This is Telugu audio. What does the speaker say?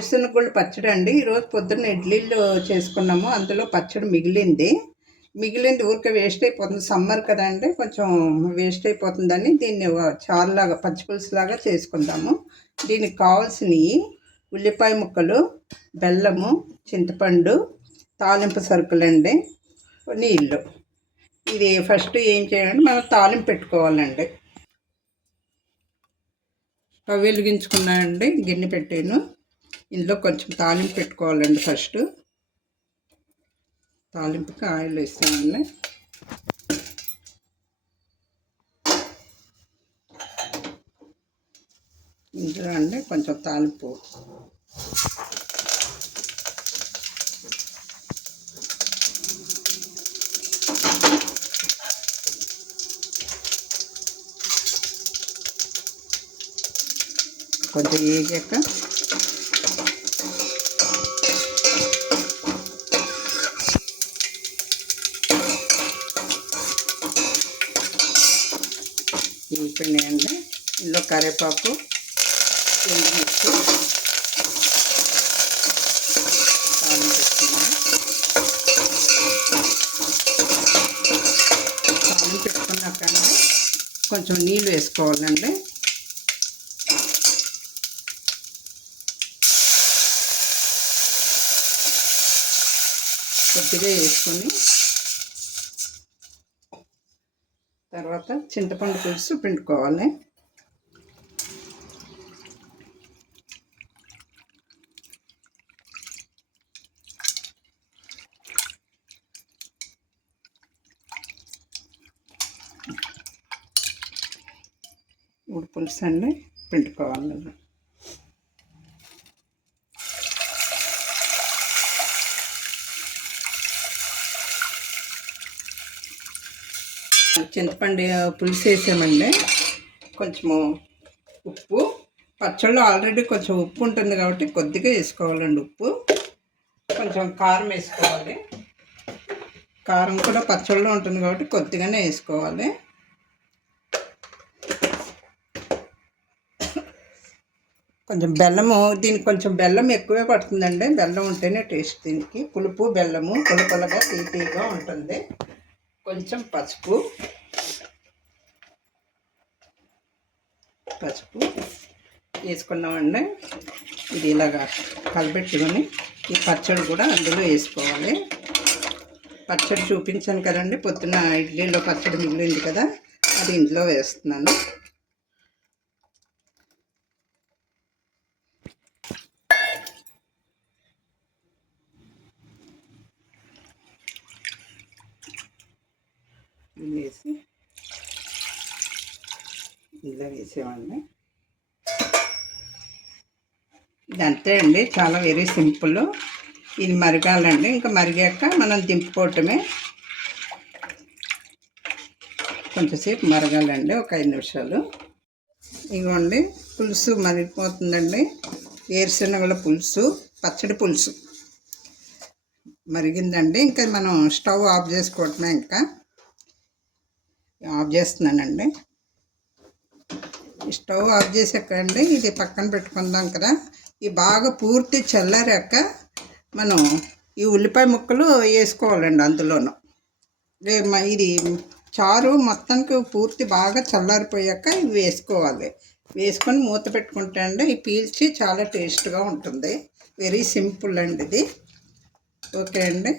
వేరుశనగగుళ్ళు పచ్చడి అండి. ఈరోజు పొద్దున్న ఇడ్లీలు చేసుకున్నాము. అందులో పచ్చడి మిగిలింది. మిగిలింది ఊరికే వేస్ట్ అయిపోతుంది. సమ్మర్ కదండి కొంచెం వేస్ట్ అయిపోతుందని దీన్ని చారులాగా పచ్చిపులుసు లాగా చేసుకుందాము. దీనికి కావాల్సినవి ఉల్లిపాయ ముక్కలు బెల్లము చింతపండు తాలింపు సరుకులండి. నీళ్ళు. ఇది ఫస్ట్ ఏం చేయాలంటే మనం తాలింపు పెట్టుకోవాలండి. వెలిగించుకున్నానండి గిన్నె పెట్టాను. ఇందులో కొంచెం తాలింపు పెట్టుకోవాలండి ఫస్ట్. తాలింపుకి ఆయిల్ వేస్తామండి ఇందులో అండి కొంచెం తాలింపు. కొంచెం ఇప్పుడు నేను ఇందులో కరివేపాకు ఎండుమిర్చి పెట్టుకున్నాను. పెట్టుకున్నాక కొంచెం నీళ్ళు వేసుకోవాలండి. కొద్దిగా వేసుకొని తర్వాత చింతపండు పులుసు పిండుకోవాలి. ఇప్పుడు పులుసు అండి పిండుకోవాలి. చింతపండు పులుసు వేసామండి. కొంచెము ఉప్పు. పచ్చళ్ళు ఆల్రెడీ కొంచెం ఉప్పు ఉంటుంది కాబట్టి కొద్దిగా వేసుకోవాలండి ఉప్పు. కొంచెం కారం వేసుకోవాలి. కారం కూడా పచ్చళ్ళు ఉంటుంది కాబట్టి కొద్దిగానే వేసుకోవాలి. కొంచెం బెల్లము దీనికి కొంచెం బెల్లం ఎక్కువే పడుతుందండి. బెల్లం ఉంటేనే టేస్ట్ దీనికి. పులుపు బెల్లము పులుపులుగా తీపిగా ఉంటుంది. కొంచెం పసుపు. పసుపు వేసుకున్నామండి. ఇది ఇలాగా కలిపెట్టుకొని ఈ పచ్చడి కూడా అందులో వేసుకోవాలి. పచ్చడి చూపించాను కదండి పొద్దున్న ఇడ్లీలో పచ్చడి మిగిలింది కదా అది ఇంట్లో వేస్తున్నాను. వేసి ఇలా వేసేవాడిని. ఇది అంతే అండి చాలా వెరీ సింపుల్. ఇది మరగాలండి ఇంకా మరిగాక మనం దింపుకోవటమే. కొంచెంసేపు మరగాలండి ఒక ఐదు నిమిషాలు. ఇదిగోండి పులుసు మరిగిపోతుందండి. ఏరుశనగల పులుసు పచ్చడి పులుసు. మరిగిందండి ఇంకా మనం స్టవ్ ఆఫ్ చేసుకోవటమే ఇంకా. ఆఫ్ చేస్తున్నానండి. స్టవ్ ఆఫ్ చేసాకండి ఇది పక్కన పెట్టుకుందాం కదా. ఇది బాగా పూర్తి చల్లారాక మనం ఈ ఉల్లిపాయ ముక్కలు వేసుకోవాలండి అందులోనూ. ఇది చారు మొత్తానికి పూర్తి బాగా చల్లారిపోయాక ఇవి వేసుకోవాలి. వేసుకొని మూత పెట్టుకుంటే అండి ఈ పీల్చి చాలా టేస్ట్గా ఉంటుంది. వెరీ సింపుల్ అండి ఇది. ఓకే అండి.